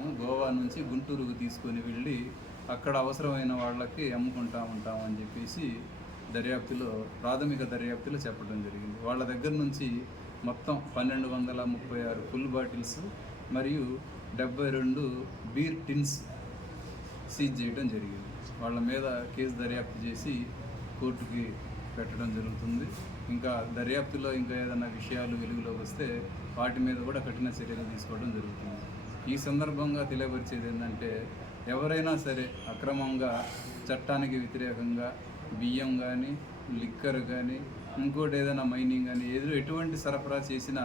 ఉన్నాము. గోవా నుంచి గుంటూరుకు తీసుకొని వెళ్ళి అక్కడ అవసరమైన వాళ్ళకి అమ్ముకుంటా ఉంటాము అని చెప్పేసి ప్రాథమిక దర్యాప్తులో చెప్పడం జరిగింది. వాళ్ళ దగ్గర నుంచి మొత్తం 1236 ఫుల్ బాటిల్స్ మరియు 72 బీర్ టిన్స్ సీజ్ చేయడం జరిగింది. వాళ్ళ మీద కేసు దర్యాప్తు చేసి కోర్టుకి పెట్టడం జరుగుతుంది. ఇంకా దర్యాప్తులో ఇంకా ఏదైనా విషయాలు వెలుగులోకి వస్తే వాటి మీద కూడా కఠిన చర్యలు తీసుకోవడం జరుగుతుంది. ఈ సందర్భంగా తెలియపరిచేది ఏంటంటే, ఎవరైనా సరే అక్రమంగా చట్టానికి వ్యతిరేకంగా బియ్యం కానీ, లిక్కర్ కానీ, ఇంకోటి ఏదైనా మైనింగ్ కానీ ఎటువంటి సరఫరా చేసినా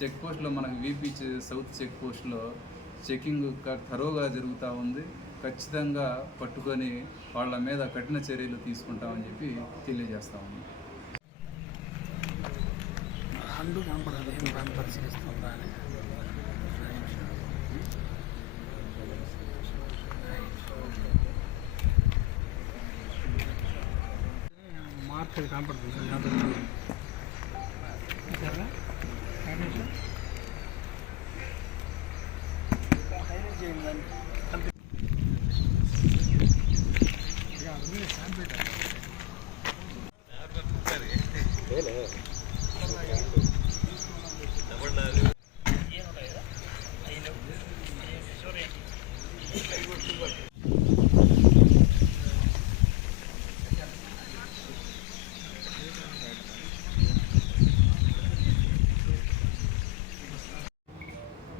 చెక్ పోస్ట్లో మనకు వీపీ సౌత్ చెక్ పోస్ట్లో చెకింగ్ థరోగా జరుగుతూ ఉంది. ఖచ్చితంగా పట్టుకొని వాళ్ళ మీద కఠిన చర్యలు తీసుకుంటామని చెప్పి తెలియజేస్తా ఉన్నాం. మార్కెట్ కనపడుతుంది.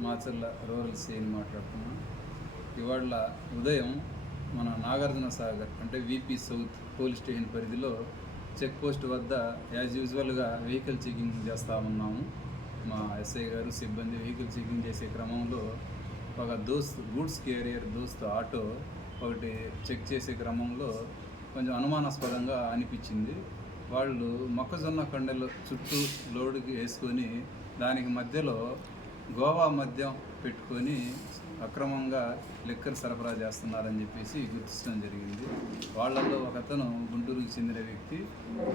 మాచర్ల రూరల్ సీని మాట్లాడుతున్నాం. ఇవాళ ఉదయం మన నాగార్జున సాగర్ అంటే వీపీ సౌత్ పోలీస్ స్టేషన్ పరిధిలో చెక్ పోస్ట్ వద్ద యాజ్ యూజువల్గా వెహికల్ చెకింగ్ చేస్తూ ఉన్నాము. మా ఎస్ఐ గారు సిబ్బంది వెహికల్ చెకింగ్ చేసే క్రమంలో ఒక గూడ్స్ క్యారియర్ ఆటో ఒకటి చెక్ చేసే క్రమంలో కొంచెం అనుమానాస్పదంగా అనిపించింది. వాళ్ళు మొక్కజొన్న కండెలు చుట్టూ లోడుకి వేసుకొని దానికి మధ్యలో గోవా మద్యం పెట్టుకొని అక్రమంగా లిక్కర్ సరఫరా చేస్తున్నారని చెప్పేసి గుర్తించడం జరిగింది. వాళ్ళల్లో ఒకతను గుంటూరుకు చెందిన వ్యక్తి,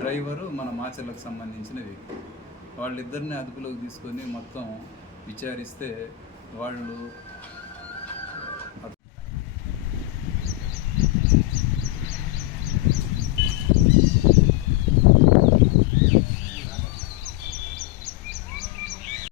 డ్రైవరు మన మాచర్లకు సంబంధించిన వ్యక్తి. వాళ్ళిద్దరిని అదుపులోకి తీసుకొని మొత్తం విచారిస్తే వాళ్ళు